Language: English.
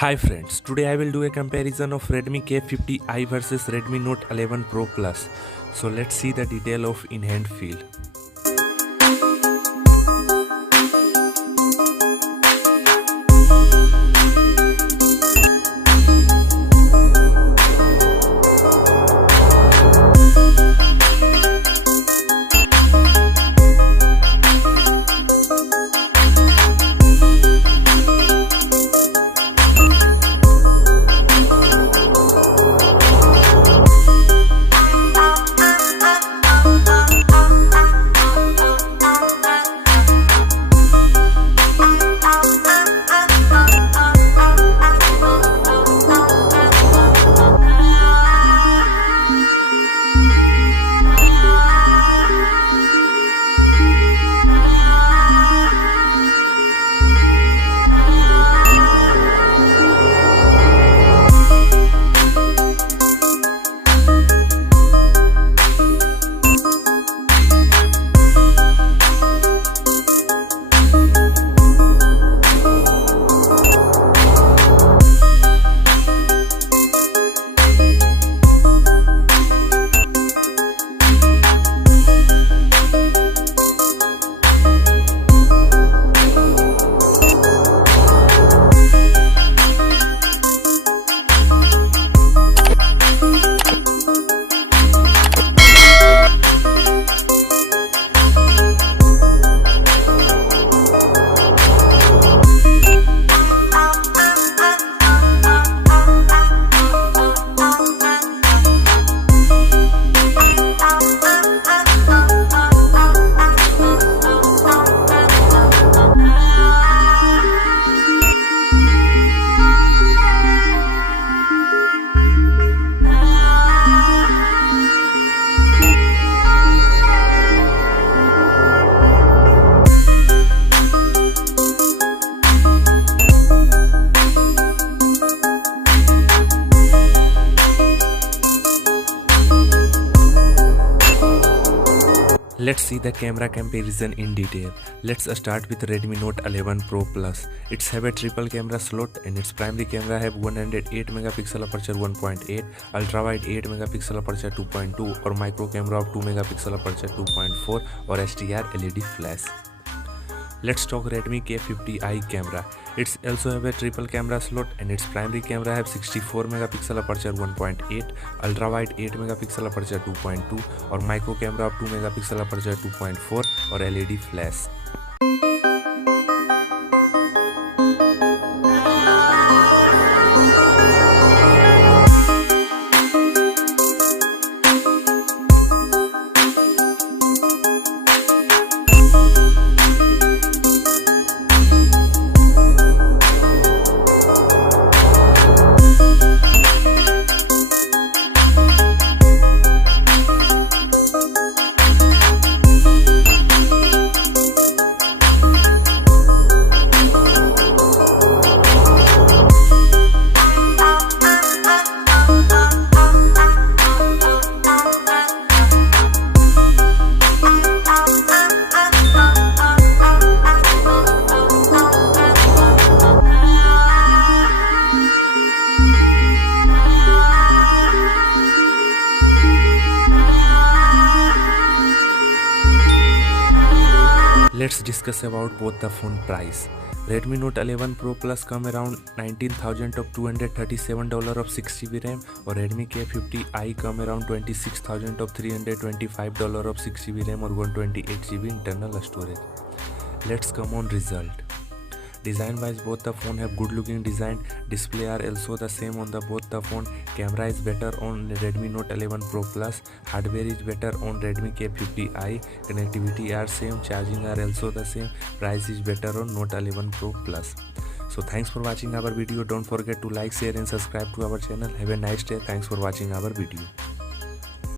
Hi friends, today I will do a comparison of Redmi K50i versus Redmi Note 11 Pro Plus. So let's see the detail of in-hand feel. Let's see the camera comparison in detail. Let's start with Redmi Note 11 Pro Plus. It's have a triple camera slot and its primary camera have 108 megapixel aperture 1.8, ultra wide 8 megapixel aperture 2.2 or micro camera of 2 megapixel aperture 2.4 or HDR LED flash. Let's talk Redmi K50i camera. It's also have a triple camera slot and its primary camera have 64 megapixel aperture 1.8, ultra wide 8 megapixel aperture 2.2 or micro camera of 2 megapixel aperture 2.4 or LED flash. Let's discuss about both the phone price. Redmi Note 11 Pro Plus come around $19,000 of $237 of 6GB RAM or Redmi K50i come around $26,000 of $325 of 6GB RAM or 128GB internal storage. Let's come on result. Design wise both the phone have good looking design, display are also the same on the both the phone, camera is better on Redmi Note 11 Pro Plus, hardware is better on Redmi K50i, connectivity are same, charging are also the same, price is better on Note 11 Pro Plus. So thanks for watching our video, don't forget to like, share and subscribe to our channel. Have a nice day, thanks for watching our video.